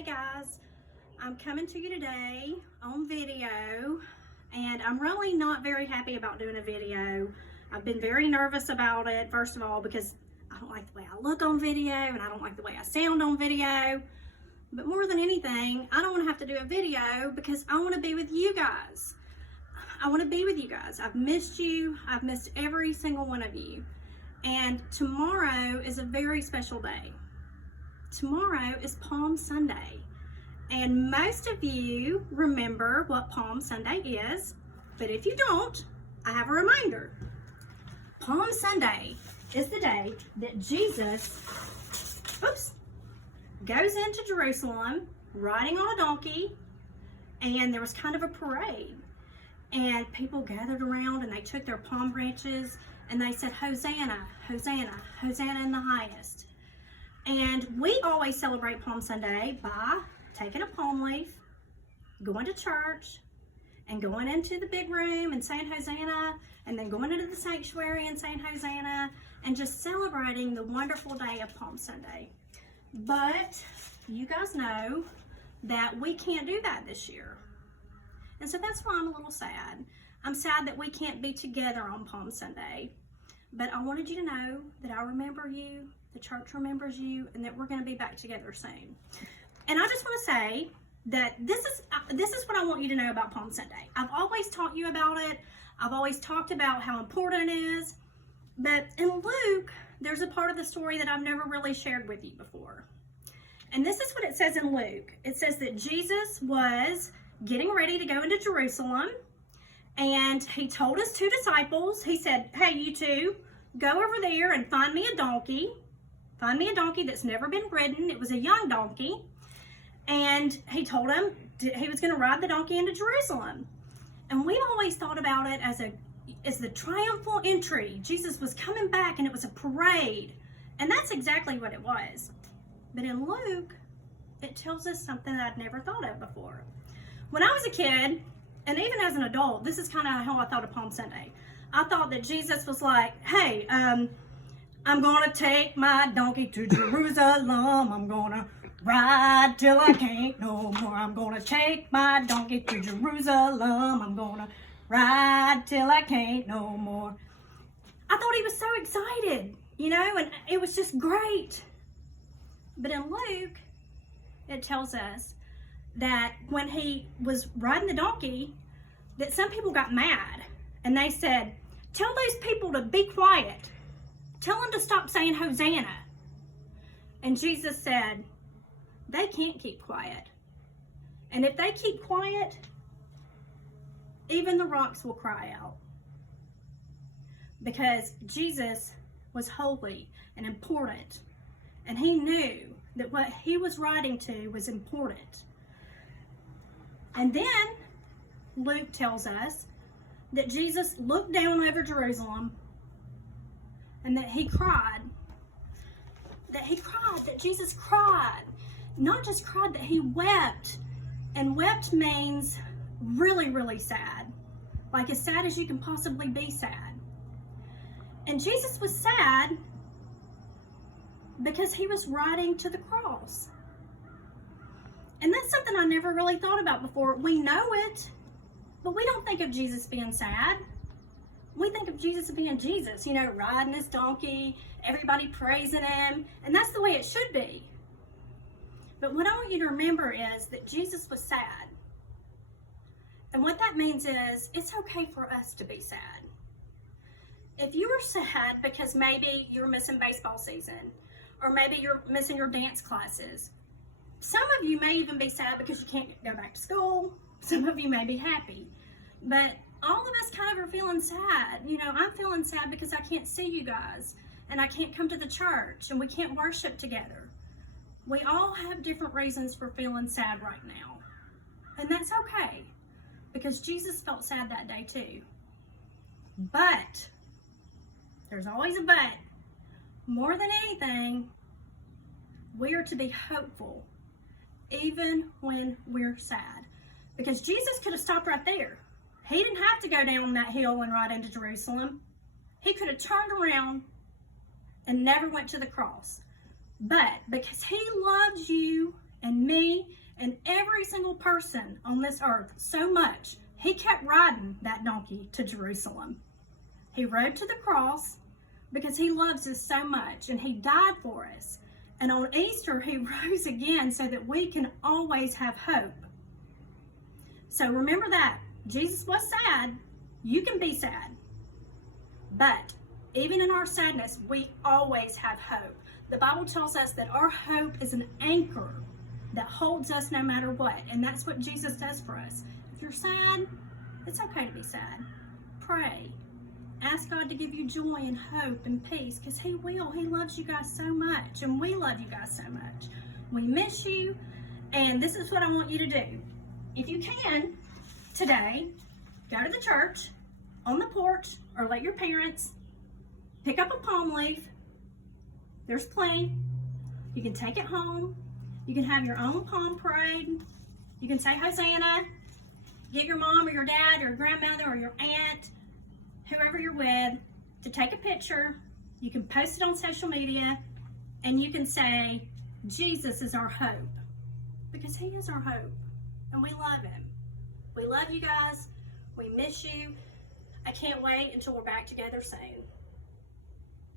Hey guys, I'm coming to you today on video, and I'm really not very happy about doing a video. I've been very nervous about it, first of all, because I don't like the way I look on video and I don't like the way I sound on video. But more than anything, I don't want to have to do a video because I want to be with you guys. I want to be with you guys. I've missed you. I've missed every single one of you. And tomorrow is a very special day. Tomorrow is Palm Sunday, and most of you remember what Palm Sunday is, but if you don't, I have a reminder. Palm Sunday is the day that Jesus, goes into Jerusalem riding on a donkey, and there was kind of a parade, and people gathered around and they took their palm branches and they said, "Hosanna, Hosanna, Hosanna in the highest." And we always celebrate Palm Sunday by taking a palm leaf, going to church, and going into the big room and saying Hosanna, and then going into the sanctuary and saying Hosanna, and just celebrating the wonderful day of Palm Sunday. But you guys know that we can't do that this year. And so that's why I'm a little sad. I'm sad that we can't be together on Palm Sunday. But I wanted you to know that I remember you, the church remembers you, and that we're going to be back together soon. And I just want to say that this is what I want you to know about Palm Sunday. I've always taught you about it. I've always talked about how important it is. But in Luke, there's a part of the story that I've never really shared with you before. And this is what it says in Luke. It says that Jesus was getting ready to go into Jerusalem, and he told his two disciples, he said, "Hey, you two, go over there and find me a donkey. Find me a donkey that's never been ridden." It was a young donkey. And he told them he was going to ride the donkey into Jerusalem. And we've always thought about it as the triumphal entry. Jesus was coming back and it was a parade. And that's exactly what it was. But in Luke, it tells us something that I'd never thought of before. When I was a kid, and even as an adult, this is kind of how I thought of Palm Sunday. I thought that Jesus was like, "Hey, I'm going to take my donkey to Jerusalem. I'm going to ride till I can't no more. I'm going to take my donkey to Jerusalem. I'm going to ride till I can't no more." I thought he was so excited, and it was just great. But in Luke, it tells us that when he was riding the donkey, that some people got mad and they said, "Tell those people to be quiet. Tell them to stop saying Hosanna." And Jesus said, they can't keep quiet. And if they keep quiet, even the rocks will cry out. Because Jesus was holy and important. And he knew that what he was writing to was important. And then Luke tells us that Jesus looked down over Jerusalem and that he cried. That Jesus cried. Not just cried, that he wept. And wept means really, really sad. Like as sad as you can possibly be sad. And Jesus was sad because he was riding to the cross. And that's something I never really thought about before. We know it, but we don't think of Jesus being sad. We think of Jesus being Jesus, riding his donkey, everybody praising him, and that's the way it should be. But what I want you to remember is that Jesus was sad. And what that means is it's okay for us to be sad. If you are sad because maybe you're missing baseball season, or maybe you're missing your dance classes, some of you may even be sad because you can't go back to school. Some of you may be happy. But all of us kind of are feeling sad. I'm feeling sad because I can't see you guys, and I can't come to the church, and we can't worship together. We all have different reasons for feeling sad right now. And that's okay, because Jesus felt sad that day too. But, there's always a but. More than anything, we are to be hopeful, even when we're sad. Because Jesus could have stopped right there. He didn't have to go down that hill and ride into Jerusalem. He could have turned around and never went to the cross. But because he loves you and me single person on this earth so much, he kept riding that donkey to Jerusalem. He rode to the cross because he loves us so much, and he died for us. And on Easter, he rose again so that we can always have hope. So remember that. Jesus was sad. You can be sad. But even in our sadness, we always have hope. The Bible tells us that our hope is an anchor that holds us no matter what. And that's what Jesus does for us. If you're sad, it's okay to be sad. Pray. Ask God to give you joy and hope and peace, because he will. He loves you guys so much, and we love you guys so much. We miss you, and this is what I want you to do. If you can, today, go to the church, on the porch, or let your parents pick up a palm leaf. There's plenty. You can take it home. You can have your own palm parade. You can say Hosanna. Get your mom or your dad or your grandmother or your aunt, whoever you're with, to take a picture. You can post it on social media, and you can say, Jesus is our hope, because he is our hope, and we love him. We love you guys. We miss you. I can't wait until we're back together soon.